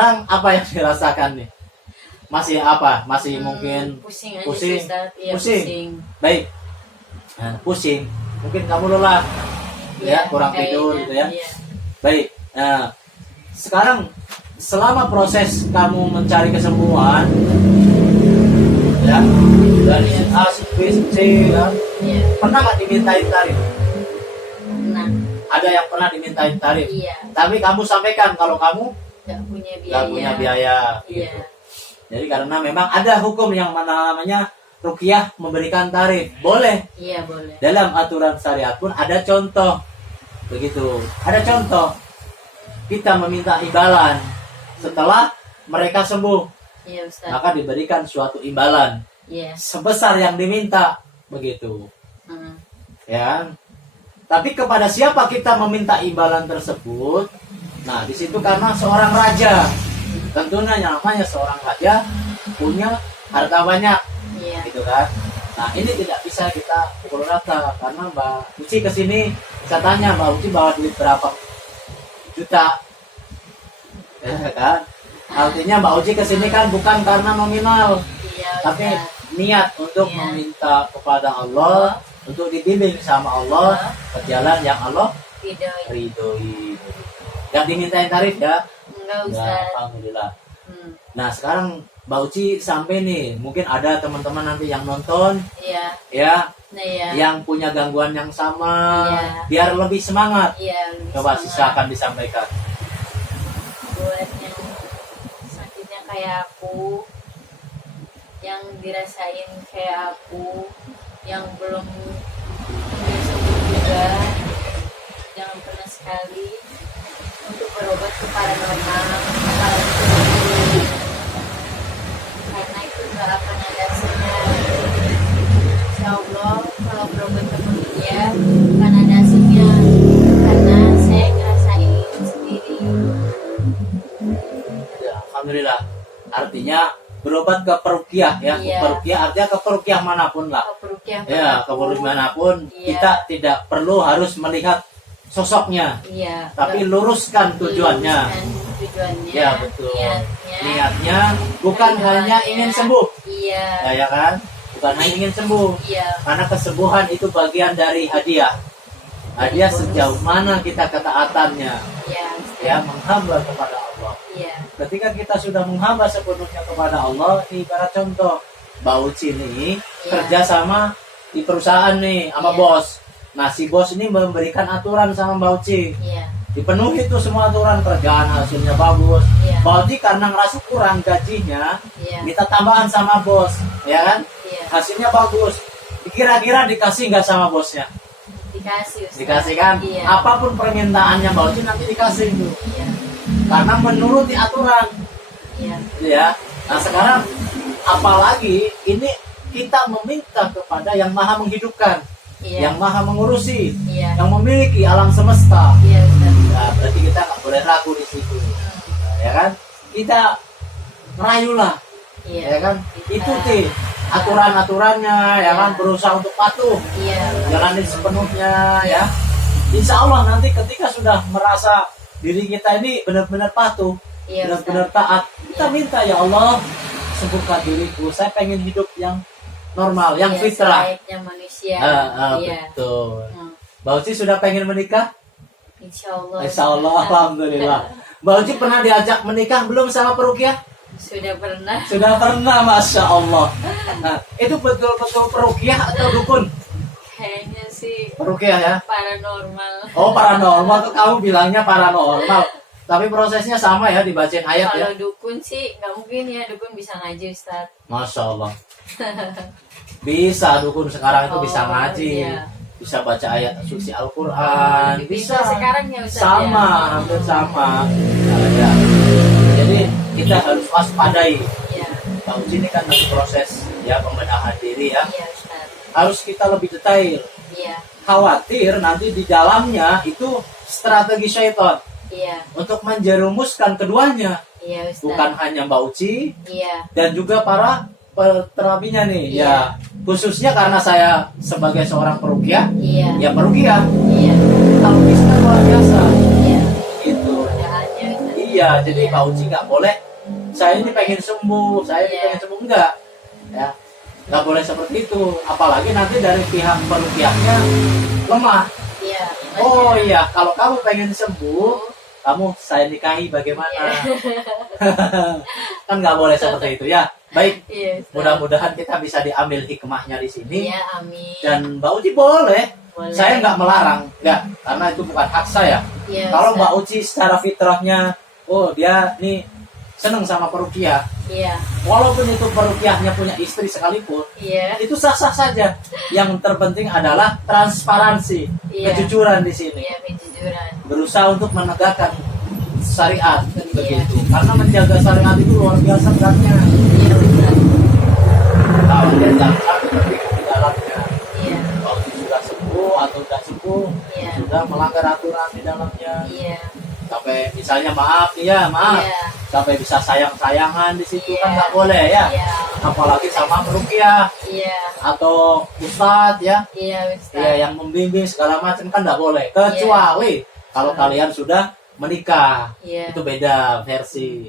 Sekarang apa yang dirasakan nih? Masih apa? Masih mungkin pusing aja pusing. sih, Ustaz. Iya, Pusing. pusing. Baik. Nah, pusing. Mungkin kamu lelah. Ya, kurang kayaknya, tidur gitu ya. iya. Baik. Nah, sekarang selama proses kamu mencari kesembuhan ya, dari A, B, C ya, Iya, pernah nggak dimintain tarif? nah, Ada yang pernah dimintain tarif. iya, Tapi kamu sampaikan kalau kamu nggak punya biaya. nggak punya biaya. Iya, Gitu. Jadi karena memang ada hukum yang namanya ruqyah memberikan tarif. Boleh. iya boleh. Dalam aturan syariat pun ada contoh. Begitu. Ada contoh. Kita meminta imbalan setelah mereka sembuh, Iya Ustaz. maka diberikan suatu imbalan Iya. sebesar yang diminta. Begitu. Hmm. Ya. Tapi kepada siapa kita meminta imbalan tersebut? Nah, di situ karena seorang raja. Tentunya namanya seorang raja punya harta banyak, Iya. gitu kan. Nah, ini tidak bisa kita pukul rata karena Mbak Uci kesini, saya tanya Mbak Uci bawa duit berapa juta, ya kan? Artinya Mbak Uci kesini kan bukan karena nominal, Iya tapi Ustaz. niat untuk Iya. meminta kepada Allah, untuk dibimbing sama Allah ke jalan yang Allah Ridhoi. ridhoi. Yang dimintain tarif ya? Enggak Ya, Ustaz. alhamdulillah. Hmm. Nah, sekarang Mbak Uci sampai nih, mungkin ada teman-teman nanti yang nonton Iya. ya, Nah ya. yang punya gangguan yang sama, Iya. biar lebih semangat. Iya. Coba semangat. silakan disampaikan. Buat yang sakitnya kayak aku, yang dirasain kayak aku, yang belum sembuh juga, jangan pernah sekali untuk berobat ke paranormal, karena itu gak akan ada hasilnya. Insya Allah kalau berobat ke dia akan ada hasilnya, karena saya ngerasain sendiri. Ya, alhamdulillah. Artinya berobat ke peruqyah ya. Iya. Peruqyah artinya ke peruqyah manapun lah. Ke peruqyah Ya, ke peruqyah manapun Iya. kita tidak perlu harus melihat sosoknya, Iya, tapi luruskan tujuannya. luruskan tujuannya, Ya, betul. niatnya, Niatnya bukan hanya ingin sembuh, iya, ya kan? Bukan hanya ingin sembuh, iya, karena kesembuhan itu bagian dari hadiah. Hadiah sejauh mana kita ketaatannya, iya, ya, menghamba kepada Allah. iya, Ketika kita sudah menghamba sepenuhnya kepada Allah, ini ibarat contoh, Mbak Uci nih Iya. kerja sama di perusahaan nih sama Iya. bos. Nah, si bos ini memberikan aturan sama Mbak Uci. iya, Dipenuhi tuh semua aturan, kerjaan hasilnya bagus. iya, Mbak Uci karena ngerasa kurang gajinya, iya, minta tambahan sama bos, ya kan? iya, Hasilnya bagus. Kira-kira dikasih nggak sama bosnya? dikasih, Ustaz. Dikasih kan? Iya, Apapun permintaannya Mbak Uci nanti dikasih tuh. iya, Karena menuruti aturan, iya, ya. Nah, sekarang apalagi ini kita meminta kepada yang maha menghidupkan, iya, yang maha mengurusi, iya, yang memiliki alam semesta. iya, Ustaz. Nah, berarti kita nggak boleh ragu di situ, ya kan? Kita merayulah, Iya, ya kan? kita- Ikuti aturan-aturannya, ya kan? Iya. Berusaha untuk patuh, iya, jalani sepenuhnya, ya. Insya Allah nanti ketika sudah merasa diri kita ini benar-benar patuh, iya, benar-benar Ustaz. taat, kita Iya. minta ya Allah sembuhkan diriku. Saya pengen hidup yang normal, yang Iya, fitrah. selayaknya manusia. Iya, Betul. Hmm. Mbak Uci sudah pengen menikah? Insya Allah. Insya Allah, alhamdulillah. Mbak Uci pernah diajak menikah belum sama peruqyah? Sudah pernah. Sudah pernah, masya Allah. Nah, itu betul-betul peruqyah atau dukun? Kayaknya sih Peruqyah ya. paranormal. Oh, paranormal tuh kamu bilangnya paranormal. Tapi prosesnya sama ya, dibacain ayat ya. Kalau dukun sih nggak mungkin ya, dukun bisa ngaji, Ustaz. Masya Allah. Bisa dukun sekarang itu bisa Oh, ngaji, iya. bisa baca ayat suci Al-Quran, Bisa bisa sekarang ya, Ustaz. sama, ya? hampir sama. Nah, ya. Jadi kita harus waspadai. Iya, Mbak Uci ini kan lagi proses ya pembenahan diri ya. iya, Ustaz. Harus kita lebih detail. Iya, Khawatir nanti di dalamnya itu strategi syaitan iya, untuk menjerumuskan keduanya. iya, Ustaz. Bukan hanya Mbak Uci, Iya, dan juga para terapinya nih. Iya. Ya, khususnya karena saya sebagai seorang peruqyah, iya, ya peruqyah iya, kalau bisa luar biasa iya. gitu. Godaannya, Ustaz. Iya, ya. Jadi Mbak Uci nggak boleh saya ini pengen sembuh, saya ini Iya. pengen sembuh, enggak ya, nggak boleh seperti itu. Apalagi nanti dari pihak perukiahnya lemah. Iya. Oh iya, kalau kamu pengen sembuh, kamu saya nikahi bagaimana? Kan nggak boleh seperti itu ya. Baik, Iya, Ustaz. mudah-mudahan kita bisa diambil hikmahnya di sini. Iya, amin. Dan Mbak Uci boleh. Boleh. Saya nggak melarang, nggak, karena itu bukan hak saya. Iya, Kalau Ustaz. Mbak Uci secara fitrahnya, oh dia nih seneng sama perukiah, Iya. walaupun itu perukiahnya punya istri sekalipun, Iya. itu sah-sah saja. Yang terpenting adalah transparansi, Iya. kejujuran di sini. Iya, kejujuran. Berusaha untuk menegakkan syariat, kan Iya. begitu. Karena menjaga syariat itu luar biasa beratnya. Iya, Ustaz. Kalau dia jangan sampai terpikir di dalamnya. Iya. Kalau dia sudah sembuh atau sudah sembuh, Iya. sudah melanggar aturan di dalamnya. Iya. Sampai misalnya maaf nih ya, maaf. Iya. Sampai bisa sayang-sayangan di situ Iya. kan nggak boleh ya. Iya. Apalagi sama perukiah Iya. atau ustadz ya, Iya, Ustaz. ya yang membimbing segala macam kan nggak boleh. Kecuali kalau kalian sudah menikah, Iya. itu beda versi.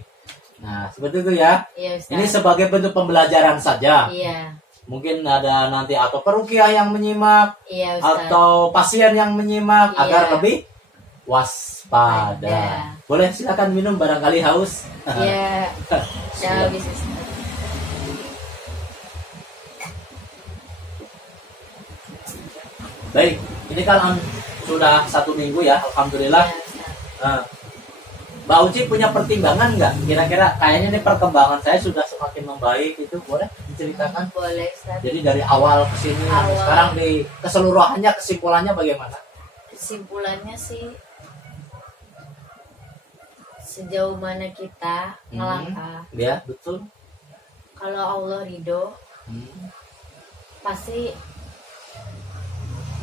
Nah seperti itu ya. Iya, Ustaz. Ini sebagai bentuk pembelajaran saja. Iya. Mungkin ada nanti atau perukiah yang menyimak Iya, Ustaz. atau pasien yang menyimak Iya. agar lebih waspada. Ada. Boleh silakan minum barangkali haus. Iya. Udah Silakan. habis, Ustaz. Baik, ini kan sudah 1 minggu ya, alhamdulillah. Iya, Ustaz. Nah, Mbak Uci punya pertimbangan nggak? Kira-kira kayaknya ini perkembangan saya sudah semakin membaik, itu boleh diceritakan? Boleh, Ustaz. Jadi dari awal ke sini, Awal. sekarang di keseluruhannya kesimpulannya bagaimana? Kesimpulannya sih sejauh mana kita melangkah, Ya, betul. kalau Allah ridho Hmm. pasti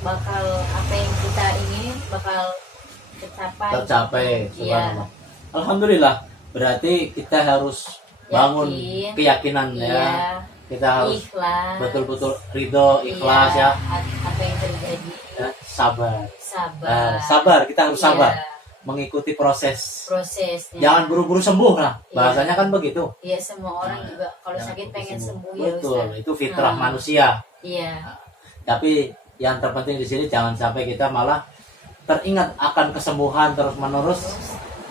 bakal apa yang kita ingin bakal Tercapai, Iya. subhanallah. Alhamdulillah. Berarti kita harus bangun Yakin. keyakinan Iya. ya. Kita harus Ikhlas. betul-betul ridho, ikhlas Iya, ya. apa yang terjadi Ya, sabar. sabar. Sabar, kita harus Iya, sabar mengikuti proses. prosesnya. Jangan buru-buru sembuh lah. Iya. Bahasanya kan begitu. Iya, semua orang Nah, juga kalau Jangan sakit buru-buru pengen sembuh ya, Betul, Ustaz. itu fitrah Nah. manusia. Iya. Tapi yang terpenting di sini jangan sampai kita malah teringat akan kesembuhan terus-menerus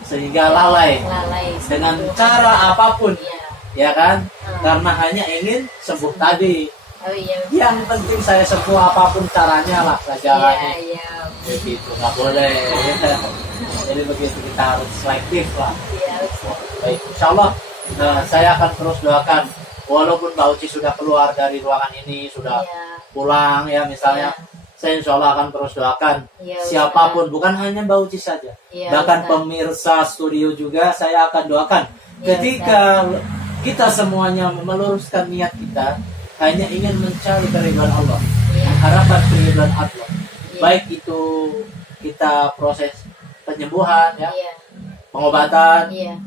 sehingga lalai Lalai dengan sembuh. cara apapun, Iya. ya kan? Hmm. Karena hanya ingin sembuh tadi. Oh iya. Yang penting saya sembuh apapun caranya lah, saya Iya, jalani. iya. Begitu, nggak boleh. Jadi begitu kita harus selektif lah. Iya, Ustaz. Baik, insya Allah saya akan terus doakan. Walaupun Mbak Uci sudah keluar dari ruangan ini, sudah Iya. pulang ya misalnya, saya insya Allah akan terus doakan. Iya, Siapapun, bukan hanya Mbak Uci saja. Iya, Bahkan Ustaz. pemirsa studio juga saya akan doakan. Iya, Ketika kita semuanya meluruskan niat kita, hanya ingin mencari keridhaan Allah, Iya. mengharapkan keridhaan Allah. Iya. Baik itu kita proses penyembuhan, ya, Iya. pengobatan, Iya.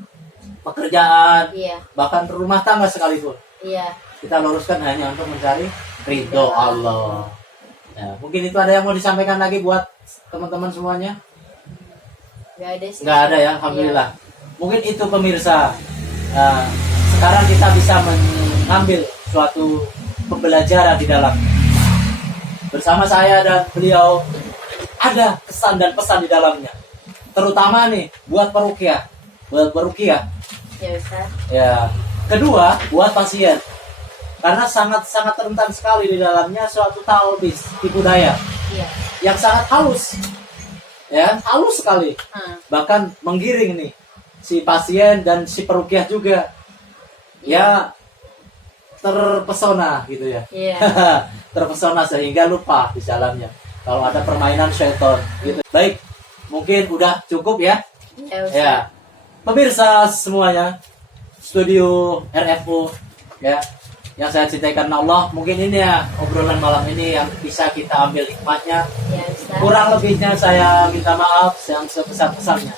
pekerjaan, Iya. bahkan rumah tangga sekalipun. Iya. Kita luruskan hanya untuk mencari ridho Allah. Ya, mungkin itu ada yang mau disampaikan lagi buat teman-teman semuanya? Gak ada sih. Nggak ada ya, alhamdulillah. Mungkin itu pemirsa. Nah, sekarang kita bisa mengambil suatu pembelajaran di dalam. Bersama saya dan beliau ada kesan dan pesan di dalamnya. Terutama nih buat perukiah, Ya, Ustaz. Ya. Kedua, buat pasien. Karena sangat-sangat rentan sekali di dalamnya suatu talbis, tipu daya Iya. yang sangat halus. Ya, halus sekali. Bahkan menggiring nih si pasien dan si perukiah juga. Ya, terpesona gitu ya. Iya. Terpesona sehingga lupa di jalannya kalau ada permainan syaitan gitu. Baik, mungkin udah cukup ya. Iya, Ustaz. Ya, pemirsa semuanya, studio RFU ya, yang saya cintai karena Allah. Mungkin ini ya obrolan malam ini yang bisa kita ambil hikmahnya. Iya, Ustaz. Kurang lebihnya saya minta maaf yang sebesar-besarnya.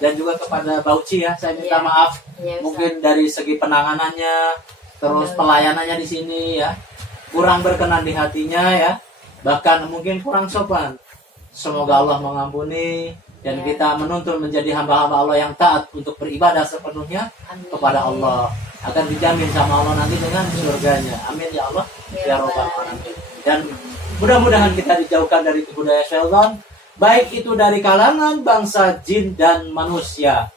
Dan juga kepada Bauci ya, saya minta Iya. maaf. Iya, Ustaz. Mungkin dari segi penanganannya, terus Iya. pelayanannya di sini ya, kurang berkenan di hatinya ya, bahkan mungkin kurang sopan. Semoga Allah mengampuni dan Ya. kita menuntun menjadi hamba-hamba Allah yang taat untuk beribadah sepenuhnya Amin. kepada Allah, akan dijamin sama Allah nanti dengan surganya. Amin ya Allah ya Rabbal Alamin. Dan mudah-mudahan kita dijauhkan dari tipu daya syaitan, baik itu dari kalangan bangsa jin dan manusia.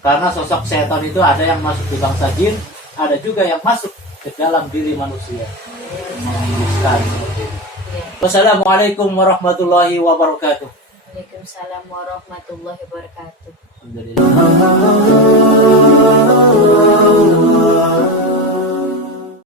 Karena sosok setan itu ada yang masuk di bangsa jin, ada juga yang masuk ke dalam diri manusia. Mengiluskan. Ya. Wassalamualaikum warahmatullahi wabarakatuh. Waalaikumsalam warahmatullahi wabarakatuh. Alhamdulillah.